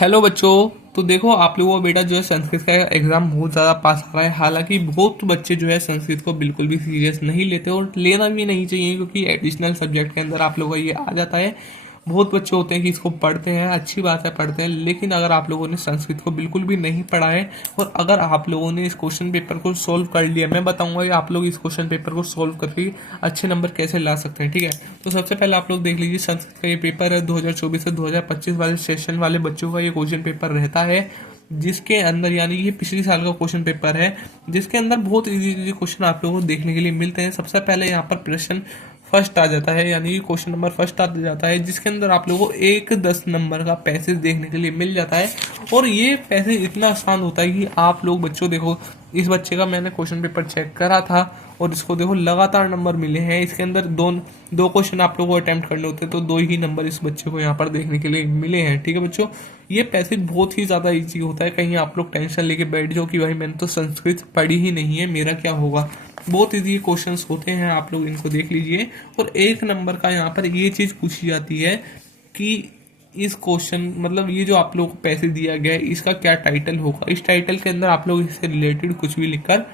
Hello बच्चों। तो देखो आप लोगों का बेटा जो है संस्कृत का एग्जाम बहुत ज़्यादा पास आ रहा है। हालांकि बहुत बच्चे जो है संस्कृत को बिल्कुल भी सीरियस नहीं लेते और लेना भी नहीं चाहिए, क्योंकि एडिशनल सब्जेक्ट के अंदर आप लोगों का ये आ जाता है। बहुत बच्चे होते हैं कि इसको पढ़ते हैं, अच्छी बात है पढ़ते हैं, लेकिन अगर आप लोगों ने संस्कृत को बिल्कुल भी नहीं पढ़ा है और अगर आप लोगों ने इस क्वेश्चन पेपर को सोल्व कर लिया, मैं बताऊंगा कि आप लोग इस क्वेश्चन पेपर को सोल्व करके अच्छे नंबर कैसे ला सकते हैं। ठीक है, तो सबसे पहले आप लोग देख लीजिए, संस्कृत का ये पेपर है 2024 से 2025 वाले सेशन वाले बच्चों का ये क्वेश्चन पेपर रहता है, जिसके अंदर यानी ये पिछले साल का क्वेश्चन पेपर है, जिसके अंदर बहुत इजी इजी क्वेश्चन आप लोगों को देखने के लिए मिलते हैं। सबसे पहले यहाँ पर प्रश्न फर्स्ट आ जाता है, यानी क्वेश्चन नंबर फर्स्ट आ जाता है, जिसके अंदर आप लोगों को एक 10 नंबर का पैसेज देखने के लिए मिल जाता है। और ये पैसेज इतना आसान होता है कि आप लोग बच्चों देखो, इस बच्चे का मैंने क्वेश्चन पेपर चेक करा था और इसको देखो लगातार नंबर मिले हैं। इसके अंदर दो दो क्वेश्चन आप लोगों को अटेम्प्ट करने होते हैं, तो 2 ही नंबर इस बच्चे को यहाँ पर देखने के लिए मिले हैं। ठीक है बच्चों, ये पैसेज बहुत ही ज़्यादा ईजी होता है। कहीं आप लोग टेंशन लेके बैठ जाओ कि भाई मैंने तो संस्कृत पढ़ी ही नहीं है, मेरा क्या होगा। बहुत ईजी क्वेश्चंस होते हैं, आप लोग इनको देख लीजिए। और 1 नंबर का यहाँ पर ये चीज़ पूछी जाती है कि इस क्वेश्चन मतलब ये जो आप लोग को पैसे दिया गया है, इसका क्या टाइटल होगा। इस टाइटल के अंदर आप लोग इससे रिलेटेड कुछ भी लिखकर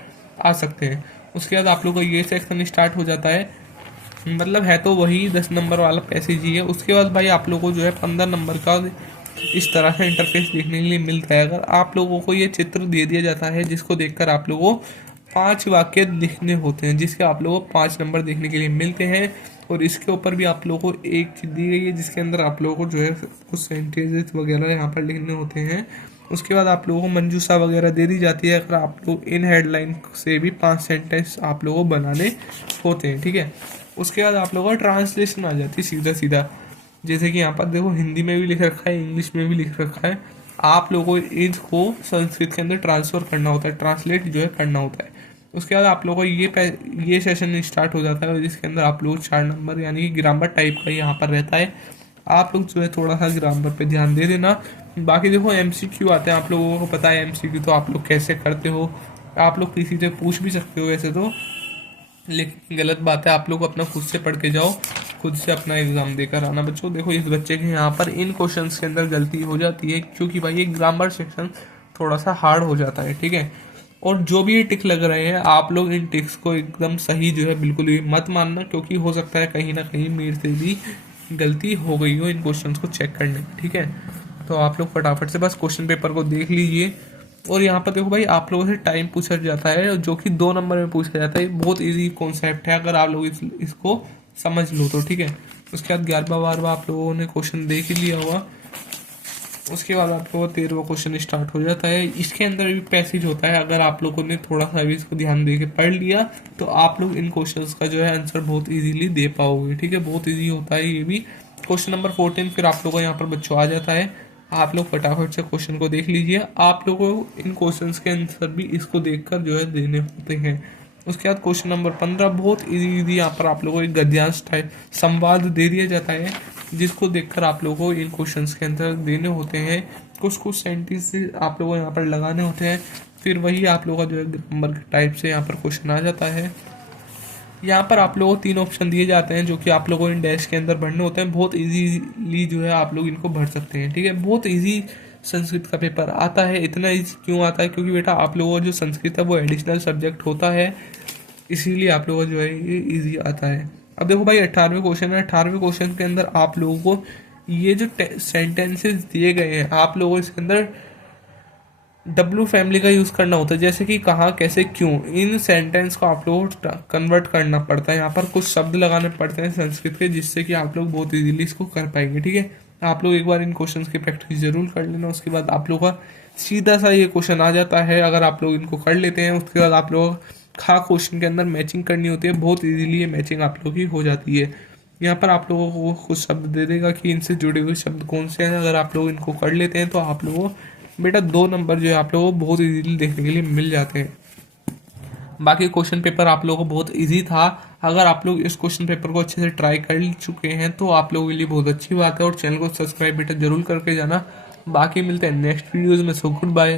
आ सकते हैं। उसके बाद आप लोग का ये सेक्शन स्टार्ट हो जाता है, मतलब है तो वही 10 नंबर वाला पैसेज ही है। उसके बाद भाई आप लोगों को जो है 15 नंबर का इस तरह से इंटरफेस देखने के लिए मिलता है। अगर आप लोगों को ये चित्र दे दिया जाता है, जिसको देखकर आप लोगों को 5 वाक्य लिखने होते हैं, जिसके आप लोगों को 5 नंबर देखने के लिए मिलते हैं। और इसके ऊपर भी आप लोगों को एक चीज़ दी गई है, जिसके अंदर आप लोगों को जो है कुछ सेंटेंसेस वगैरह यहाँ पर लिखने होते हैं। उसके बाद आप लोगों को मंजूसा वगैरह दे दी जाती है, अगर आप लोग इन हेडलाइन से भी 5 सेंटेंस आप लोगों को बनाने होते हैं। ठीक है, उसके बाद आप लोगों का ट्रांसलेशन आ जाती है सीधा सीधा, जैसे कि यहाँ पर देखो हिंदी में भी लिख रखा है, इंग्लिश में भी लिख रखा है। आप लोगों को इसको संस्कृत के अंदर ट्रांसफ़र करना होता है, ट्रांसलेट जो है करना होता है। उसके बाद आप लोगों को ये सेशन स्टार्ट हो जाता है, जिसके अंदर आप लोग 4 नंबर यानी कि ग्रामर टाइप का यहाँ पर रहता है। आप लोग जो है थोड़ा सा ग्रामर पे ध्यान दे देना। बाकी देखो MCQ आते हैं, आप लोगों को पता है MCQ तो आप लोग कैसे करते हो। आप लोग किसी से पूछ भी सकते हो वैसे तो, लेकिन गलत बात है, आप लोग अपना खुद से पढ़ के जाओ, खुद से अपना एग्जाम देकर आना। बच्चों देखो इस बच्चे के यहाँ पर इन क्वेश्चंस के अंदर गलती हो जाती है, क्योंकि भाई ये ग्रामर सेक्शन थोड़ा सा हार्ड हो जाता है। ठीक है, और जो भी ये टिक लग रहे हैं, आप लोग इन टिक्स को एकदम सही जो है बिल्कुल भी मत मानना, क्योंकि हो सकता है कहीं ना कहीं मेरे से भी गलती हो गई हो इन क्वेश्चन को चेक करने में। ठीक है, तो आप लोग फटाफट से बस क्वेश्चन पेपर को देख लीजिए। और यहाँ पर देखो भाई आप लोगों से टाइम पूछा जाता है, जो कि 2 नंबर में पूछा जाता है। बहुत इजी कॉन्सेप्ट है, अगर आप लोग इसको समझ लो तो। ठीक है, उसके बाद 11वां 12वां आप लोगों ने क्वेश्चन देख ही लिया हुआ। उसके बाद आप लोगों का 13वां क्वेश्चन स्टार्ट हो जाता है। इसके अंदर भी पैसेज होता है, अगर आप लोगों ने थोड़ा सा भी इसको ध्यान दे के पढ़ लिया तो आप लोग इन क्वेश्चंस का जो है आंसर बहुत इजीली दे पाओगे। ठीक है, बहुत इजी होता है ये भी। क्वेश्चन नंबर 14 फिर आप लोगों को यहाँ पर बच्चों आ जाता है। आप लोग फटाफट से क्वेश्चन को देख लीजिए। आप लोगों को इन क्वेश्चंस के आंसर भी इसको देखकर जो है देने होते हैं। उसके बाद क्वेश्चन नंबर 15 बहुत इजी यहाँ पर आप लोगों को एक गद्यांश टाइप संवाद दे दिया जाता है, जिसको देखकर आप लोगों को इन क्वेश्चंस के आंसर देने होते हैं। कुछ कुछ सेंटेंस आप लोगों को यहाँ पर लगाने होते हैं। फिर वही आप लोगों का जो है ग्रामर के टाइप से यहाँ पर क्वेश्चन आ जाता है। यहाँ पर आप लोगों को 3 ऑप्शन दिए जाते हैं, जो कि आप लोगों ने डैश के अंदर भरने होते हैं। बहुत इजीली जो है आप लोग इनको भर सकते हैं। ठीक है, बहुत इजी संस्कृत का पेपर आता है। इतना इजी क्यों आता है, क्योंकि बेटा आप लोगों का जो संस्कृत है वो एडिशनल सब्जेक्ट होता है, इसीलिए आप लोगों को जो है ये इजी आता है। अब देखो भाई 18वें क्वेश्चन है। 18वें क्वेश्चन के अंदर आप लोगों को ये जो सेंटेंसेस दिए गए हैं, आप लोगों को इसके अंदर डब्लू फैमिली का यूज़ करना होता है, जैसे कि कहाँ कैसे क्यों। इन सेंटेंस को आप लोगों को कन्वर्ट करना पड़ता है, यहाँ पर कुछ शब्द लगाने पड़ते हैं संस्कृत के, जिससे कि आप लोग बहुत इजीली इसको कर पाएंगे। ठीक है, आप लोग एक बार इन क्वेश्चंस की प्रैक्टिस जरूर कर लेना। उसके बाद आप लोगों का सीधा सा ये क्वेश्चन आ जाता है। अगर आप लोग इनको कर लेते हैं, उसके बाद आप लोग खा क्वेश्चन के अंदर मैचिंग करनी होती है। बहुत इजीली ये मैचिंग आप लोगों की हो जाती है। यहाँ पर आप लोगों को कुछ शब्द दे देगा कि इनसे जुड़े हुए शब्द कौन से हैं। अगर आप लोग इनको कर लेते हैं तो आप लोगों बेटा 2 नंबर जो है आप लोगों को बहुत इजीली देखने के लिए मिल जाते हैं। बाकी क्वेश्चन पेपर आप लोगों को बहुत इजी था। अगर आप लोग इस क्वेश्चन पेपर को अच्छे से ट्राई कर चुके हैं तो आप लोगों के लिए बहुत अच्छी बात है। और चैनल को सब्सक्राइब बेटा जरूर करके जाना। बाकी मिलते हैं नेक्स्ट वीडियोज़ में। So good bye.